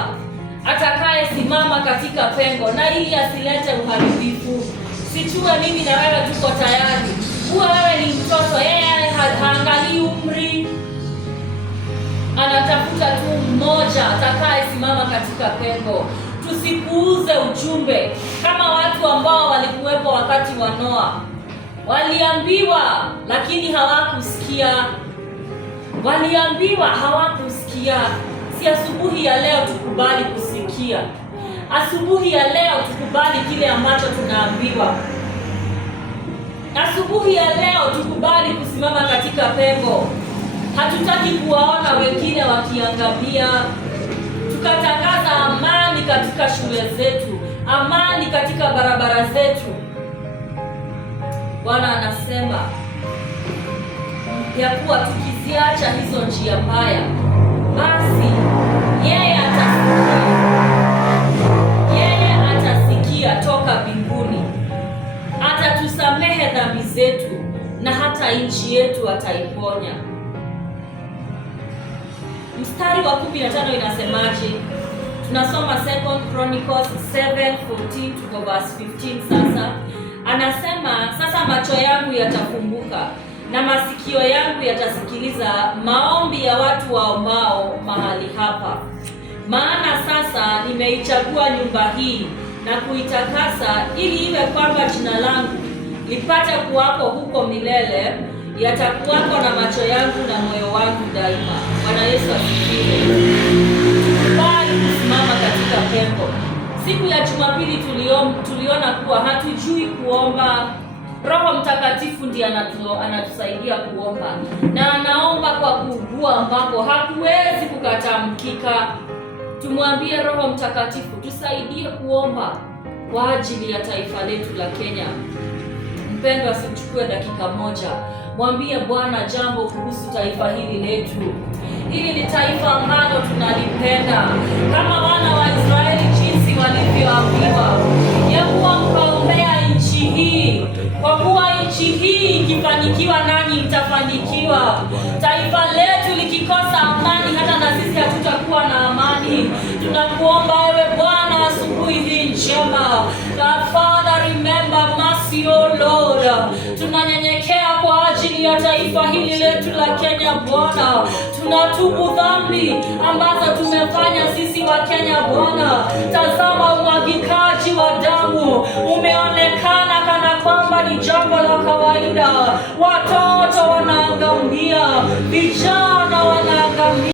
mmoja atakaye simama katika pengo, na ili asilete uharibifu. Sijue mimi na wewe tuko tayari. Huwa wewe ni mtoto, yeye haangalii umri, anatafuta tu mmoja atakaye simama katika pengo. Tusipuuze ujumbe kama watu ambao walikuwepo wakati wa Noa. Waliambiwa lakini hawakusikia. Waliambiwa hawakusikia. Si asubuhi ya leo tukubali kusikia. Asubuhi ya leo tukubali kile ambacho tunaambiwa. Asubuhi ya leo tukubali kusimama katika pengo. Hatutaki kuwaona wengine wakiangamia. Tukatangaza amani katika shule zetu, amani katika barabara zetu. Bwana anasema ya kuwa tukiziacha hizo njia mbaya, basi yeye atasikia toka mbinguni, atatusamehe dhambi zetu na hata nchi yetu ataiponya. Mstari wa 15 inasemaje? Tunasoma 2 Chronicles 7:14 to verse 15. Sasa anasema, sasa macho yangu yatafumbuka na masikio yangu yatasikiliza maombi ya watu waombao mahali hapa. Maana sasa nimeichagua nyumba hii na kuitakasa, ili iwe kwamba jina langu lipate kuwako huko milele. Yatakuwako na macho yangu na moyo wangu daima. Bwana Yesu asifiwe. Bali kusimama katika pengo. Siku ya Jumapili tuliona kuwa hatujui kuomba. Roho Mtakatifu ndiye anatusaidia kuomba, na anaomba kwa kuugua ambapo hakuwezi kukatamkika. Tumwambie Roho Mtakatifu tusaidie kuomba kwa ajili ya taifa letu la Kenya. Mpendwa, asichukue dakika moja. Mwambie Bwana jambo kuhusu taifa hili letu. Hili ni taifa ambalo tunalipenda, kama wana wa Israeli jinsi walivyoambiwa ya kuwa mkaombea nchi hii, kwa kuwa nchi hii ikifanikiwa nanyi mtafanikiwa. Taifa letu likikosa amani, hata na sisi hatutakuwa na amani. Tunakuomba ewe Bwana asubuhi hii njema. Father, remember mercy, O Lord. Tunanyenyekea kwa ajili ya taifa hili letu la Kenya Bwana. Tunatubu dhambi ambazo tumefanya sisi wa Kenya Bwana. Tazama, umwagikaji wa damu umeonekana kana kwamba ni jambo la kawaida. Watoto wanaangamia, vijana wanaangamia.